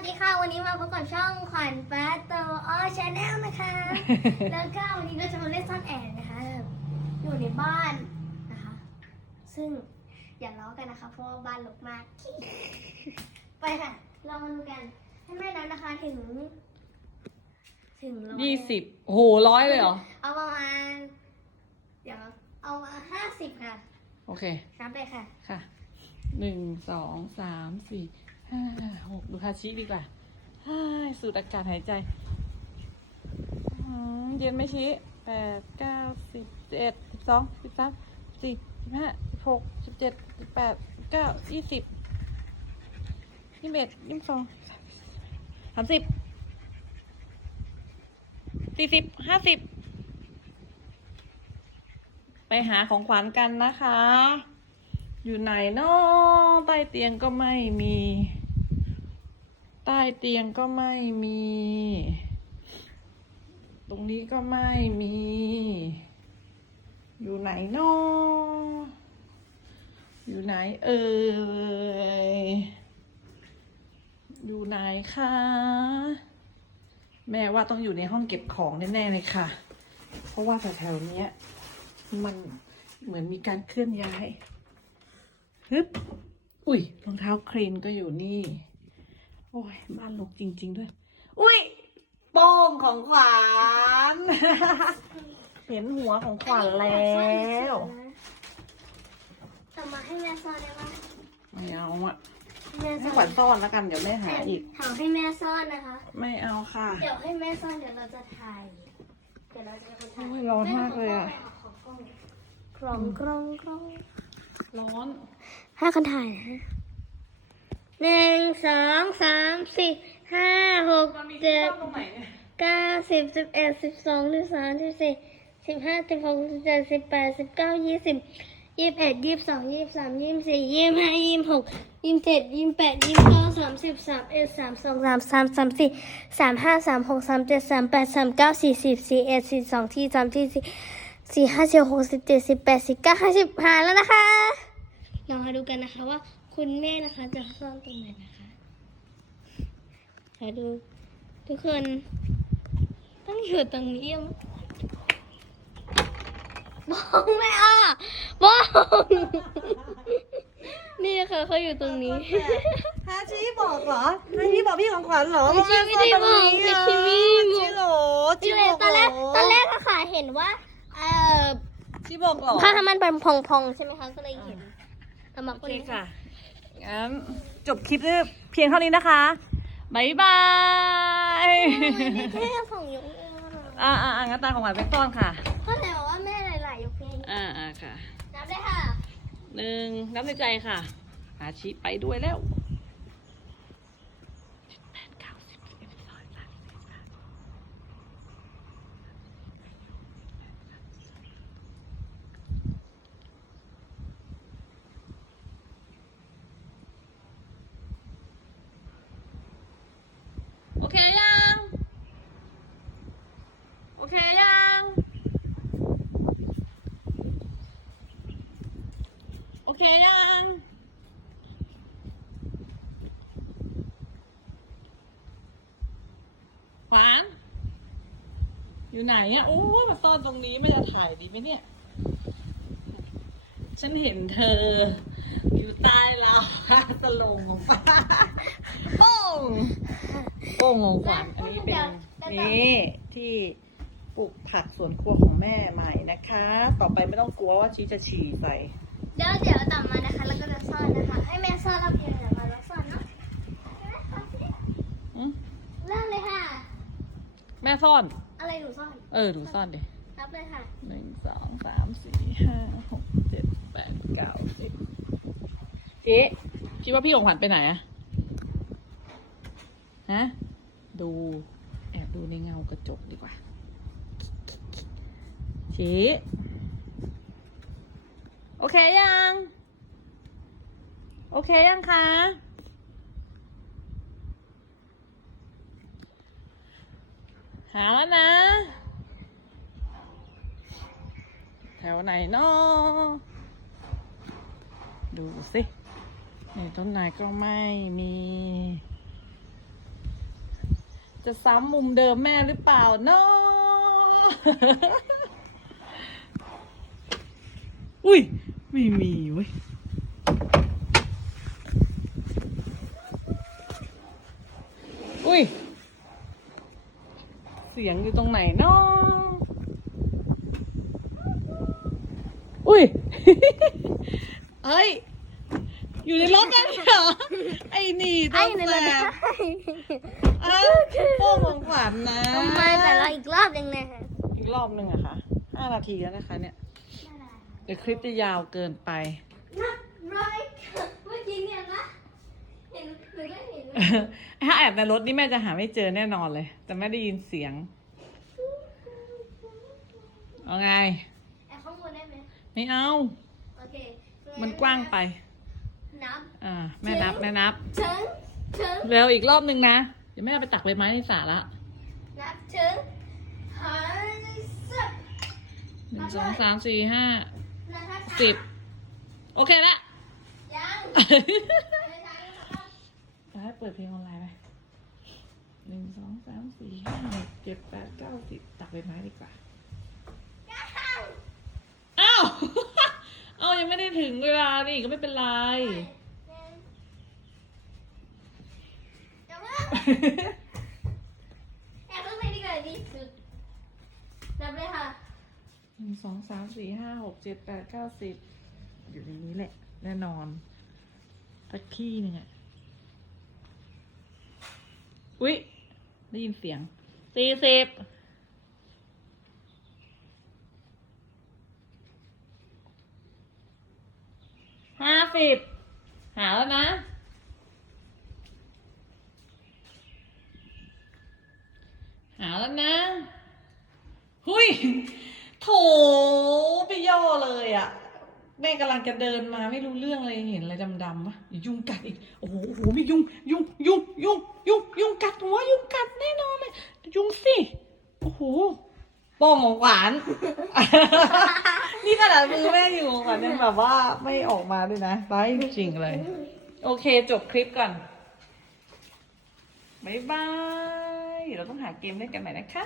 วัสดีค่ะ วันนี้มาพบกับช่องขวัญฟ้าโตออชาแนลนะคะ แล้วก็วันนี้เราจะมาเล่นซ่อนแอบนะคะ อยู่ในบ้านนะคะ ซึ่งอย่าล้อกันนะคะ เพราะว่าบ้านรกมาก ไปค่ะ เรามาดูกันให้แม่นับนะคะถึง ถึงร้อยี่สิบโอ้โหร้อยเลยเหรอ เอาประมาณเดี๋ยวเอามาห้าสิบค่ะ โอเคนับเลยค่ะ ค่ะหนึ่งสองสามสี่ห้า หกดูฮาชิดีกว่าสูดอากาศหายใจ เย็นไม่ชี้แปดเก้าสิบเอ็ดสิบสองสิบสามสิบสี่สิบห้าสิบหกสิบเจ็ดสิบแปดเก้ายี่สิบยี่สิบเอ็ดยี่สิบสองสามสิบสี่สิบห้าสิบไปหาของขวัญกันนะคะ อยู่ไหนนาะใต้เตียงก็ไม่มี ใต้เตียงก็ไม่มี ตรงนี้ก็ไม่มี อยู่ไหนนาะอยู่ไหนเอ่ย อยู่ไหนคะ แม่ว่าต้องอยู่ในห้องเก็บของแน่ๆเลยค่ะ เพราะว่าแถวๆนี้มันเหมือนมีการเคลื่อนย้ายฮึบ อุ้ยรองเท้าครีนก็อยู่นี่ โอ้ย บ้านลกจริง ๆ ด้วย อุ้ยโป้งของขวัญเห็นหัวของขวัญแล้วแต่มาให้แม่ซ่อนได้ไหมไม่เอาอะแม่ให้ซ่อนขวัญซ่อนแล้วกันเดี๋ยวแม่หาอีกถามให้แม่ซ่อนนะคะ ไม่เอาค่ะ เดี๋ยวให้แม่ซ่อนเดี๋ยวเราจะถ่าย เดี๋ยวเราจะเป็นคนถ่ายโอ้ยร้อนมากเลยอะกรองกรองกรองร้อน ให้คนถ่ายนะ หนึ่งสองสามสี่ห้าหกเจ็ดตรงไหนเนี่ยเก้าสิบสิบเอ็ดสิบสองสิบสามสิบสี่สิบห้าสิบหกสิบเจ็ดสิบแปดสิบเก้ายี่สิบยี่สิบเอ็ดยี่สิบสองยี่สิบสามยี่สิบสี่ยี่สิบห้ายี่สิบหกยี่สิบเจ็ดยี่สิบแปดยี่สิบเก้าสามสิบสามเอ็ดสามสองสามสามสามสี่สามห้าสามหกสามเจ็ดสามแปดสามเก้าสี่สิบสี่เอ็ดสี่สองที่สามที่สี่สี่ห้าสิบหกสิบเจ็ดสิบแปดสิบเก้าห้าสิบหาแล้วนะคะเรามาดูกันนะคะว่า คุณแม่นะคะ จะซ่อนตรงไหนนะคะมาดู ทุกคนต้องอยู่ตรงนี้มั้งมองไม่ออกมองนี่ค่ะเขาอยู่ตรงนี้ฮาชิบอกเหรอฮาชิบอกพี่ของขวัญเหรอฮาชิไม่ได้บอกว่าแม่ซ่นตรงนี้ฮาชิไม่ได้บอกชิโหลชินี่บเลยอกตอนแรกเหรตอนแรกก็ค่ะเห็นว่าเอ่อชิบอกเหรอผ้าทำมันเป็นพองๆใช่ไหมคะก็เลยเห็นเอามาโอก็เคเลยค่ะ งั้นจบคลิปด้วยเพียงเท่านี้นะคะบ๊ายบายนี่แค่สองยกเองอะอ่าอ่างั้นตาของหวานไปซ่อนค่ะก็แต่ว่าแม่หลายๆยกเองอ่าอ่าค่ะนับได้ค่ะหนึ่งนับในใจค่ะหาชิไปด้วยแล้วแปดเก้าสิบสิบเอ็ดสิบสองสิบสามสิบสี่สิบห้าโอเคยัง โอเคยัง โอเคยัง ขวาน อยู่ไหนอะโอ้ยมาซ่อนตรงนี้ไม่จะถ่ายดีไหมเนี่ย ฉันเห็นเธอ อยู่ใต้ราวผ้าสลงของฟ้าโป้งโป้งของขวัญอันนี้เป็นนี่ที่ ปลูกผักสวนครัวของแม่ใหม่นะคะ ต่อไปไม่ต้องกลัวว่าชีจะฉี่ใส่เดี๋ยวเดี๋ยวต่อมานะคะแล้วก็จะซ่อนนะคะ ให้แม่ซ่อนเราเพียงเดี๋ยวมาแล้วซ่อนเนาะอืมเริ่มเลยค่ะ แม่ซ่อน อะไรหนูซ่อน เออดูซ่อนดินับเลยค่ะหนึ่งสองสามสี่ห้าหกเจ็ดแปดเก้าสิบเจ๊คิดว่าพี่ของขวัญไปไหนอะฮะดูแอบดูในเงากระจกดีกว่า เจ๊โอเคยัง โอเคยังคะ หาแล้วนะ แถวไหนเนาะดูสิในต้นไม้ก็ไม่มี จะซ้ำมุมเดิมแม่หรือเปล่าเนาะ อุ้ย ไม่มีเว้ยอุ้ย เสียงอยู่ตรงไหนเนาะอุ้ยเอ้ย อยู่ในรถกันเหรอ ไอ้นี่ต้ไอ้องในแสรถได้บอ้าวโป้ของขวัญนะ ทำไมแต่เราอีกรอบหนึ่งนะฮะ อีกรอบหนึ่งอะค่ะห้านาทีแล้วนะคะเนี่ย เดี๋ยวคลิปจะยาวเกินไป นับร้อยเมื่อกี้เนี่ยนะ เห็นหรือได้เห็นไหมถ้าแอบในรถนี่แม่จะหาไม่เจอแน่นอนเลย แต่แม่ได้ยินเสียง เอาไง แอบข้างบนได้ไหมไม่เอา โอเคมันกว้างไป นับอ่า แม่นับ แม่นับ ถึงถึง เร็วอีกรอบหนึ่งนะ เดี๋ยวแม่เอาไปตักใบไม้ในสระละนับถึงห้าสิบหนึ่งสองสามสี่ห้านะคะ สิบโอเคละยังไม่ได้จะให้เปิดเพลงออนไลน์ไหมหนึ่งสองสามสี่ห้าหกเจ็ดแปดเก้าสิบตักใบไม้ดีกว่าอ้าวเอายังไม่ได้ถึงเวลานี่ก็ไม่เป็นไรอย่าเพิ่งแอบเพิ่งไปดีกว่าดีสุดนับเลยค่ะ หนึ่งสองสามสี่ห้าหกเจ็ดแปดเก้าสิบอยู่ในนี้แหละ แน่นอนสักที่หนึ่งอะอุ๊ย ได้ยินเสียงสี่สิบห้าสิบหาแล้วนะหาแล้วนะ หุ้ย ไปย่อเลยอะ่ะ แม่กำลังจะเดินมาไม่รู้เรื่องเลยเห็นอะไรดำๆวะอย่ายุงกัดอีก โอ้โหโอ้โหมียุงยุงยุงยุงยุงยุงกัดหัวยุงกัดแน่นอนเลยยุงสิโอ้โหป้งของหวาน นี่ขนาดมือแม่อยู่ของหวานยังแบบว่าไม่ออกมาด้วยนะร้ายจริงๆเลย โอเคจบคลิปก่อนบ๊ายบายเดี๋ยวเราต้องหาเกมเล่นกันใหม่นะคะ